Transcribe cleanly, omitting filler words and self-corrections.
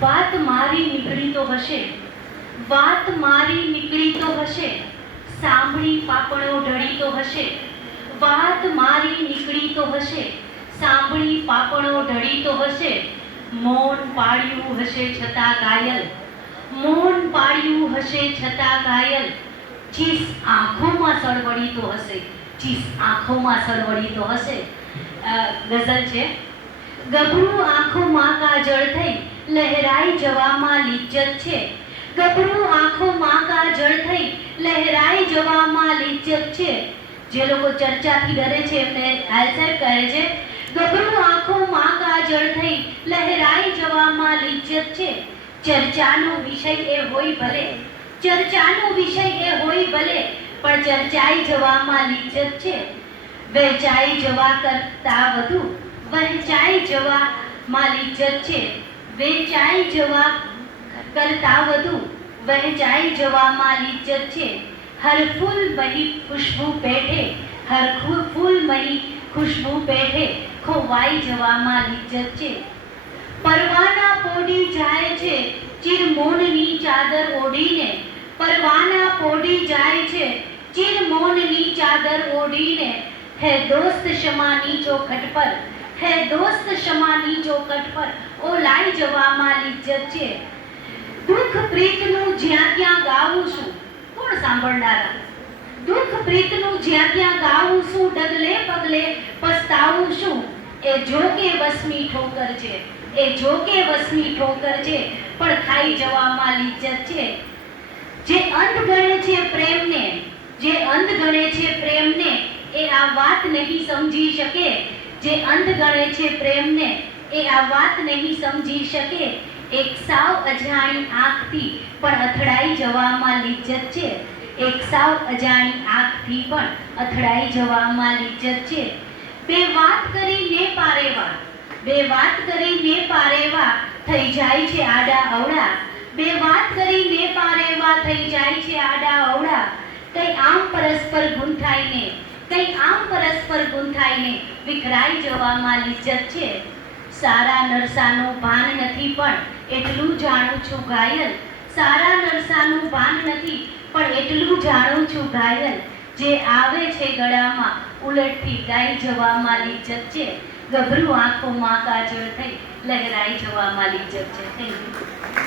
વાત મારી નીકળી તો હશે, વાત મારી નીકળી તો હશે, સાંભળી પાપણો ઢળી તો હશે, વાત મારી નીકળી તો હશે, સાંભળી પાપણો ઢળી તો હશે, મૌન પાડ્યું હશે છતાં ઘાયલ, મૌન પાડ્યું હશે છતાં ઘાયલ, ચીસ આંખોમાં સળવળી તો હશે, ચીસ આંખોમાં સળવળી તો હશે. ગઝલ છે. ગભરું આંખોમાં કાજળ થઈ લહેરાઈ જવામાં લિજ્જત છે, ગભરું આંખોમાં કાજળ થઈ લહેરાઈ જવામાં લિજ્જત છે. જે લોકો ચર્ચાથી ડરે છે એમને હાલ સાહેબ કહે છે, ગભરું આંખોમાં કાજળ થઈ લહેરાઈ જવામાં લિજ્જત છે. ચર્ચાનો વિષય એ હોય ભલે, ચર્ચાનો વિષય એ હોય ભલે, પણ ચર્ચાઈ જવામાં લિજ્જત છે. વહેંચાઈ જવા કરતા વધુ વહેંચાઈ જવામાં લિજ્જત છે, વહેંચાઈ જવા કરતા વધુ વહેંચાઈ જવામાં લિજ્જત છે. હર ફૂલ મહી ખુશ્બુ પેઠે, હર ફૂલ મહી ખુશ્બુ પેઠે ખોવાઈ જવામાં લિજ્જત છે. પરવાના પોડી જાય છે ચિરમૌનની ચાદર ઓઢીને, પરવાના પોડી જાય છે ચિરમૌનની ચાદર ઓઢીને, હે દોસ્ત શમાની ચોખટ પર, હે દોસ્ત શમાની ચોખટ પર ઓલાઈ જવામાં લિજ્જત છે. દુઃખ પ્રીતનું જ્યાં ત્યાં ગાવું છું, કોણ સાંભળનારા? દુઃખ પ્રીતનું જ્યાં ત્યાં ગાવું છું, ડગલે પગલે પસ્તાવું છું, એ જો કે વસમી ઠોકર છે, એ જો કે વસમી ઠોકર છે, પણ ખાઈ જવામાં લિજ્જત છે. જે અંધ ગણે છે પ્રેમને, જે અંધ ગણે છે પ્રેમને, એ આ વાત નહીં સમજી શકે, જે અંધ ગણે છે પ્રેમને એ આ વાત નહીં સમજી શકે. એક સાવ અજાણી આંખથી પણ અથડાઈ જવામાં લિજ્જત છે, એક સાવ અજાણી આંખથી પણ અથડાઈ જવામાં લિજ્જત છે. બે વાત કરીને પારેવા, બે વાત કરીને પારેવા થઈ જાય છે આડા અવળા, બે વાત કરીને પારેવા થઈ જાય છે આડા અવળા. કઈ આમ પરસ્પર ગૂંથાઈને, કઈ આમ પરસ્પર ગૂંથાઈને વિખરાઈ જવામાં લિજ્જત છે. સારા નરસાનું ભાન નથી પણ એટલું જાણું છું ઘાયલ, સારા નરસાનું ભાન નથી પણ એટલું જાણું છું ઘાયલ, જે આવે છે ગળામાં ઉલટથી ગાઈ જવામાં લિજ્જત છે. ગભરું આંખોમાં કાજળ થઈ લહેરાઈ જવામાં લિજ્જત છે. Thank you.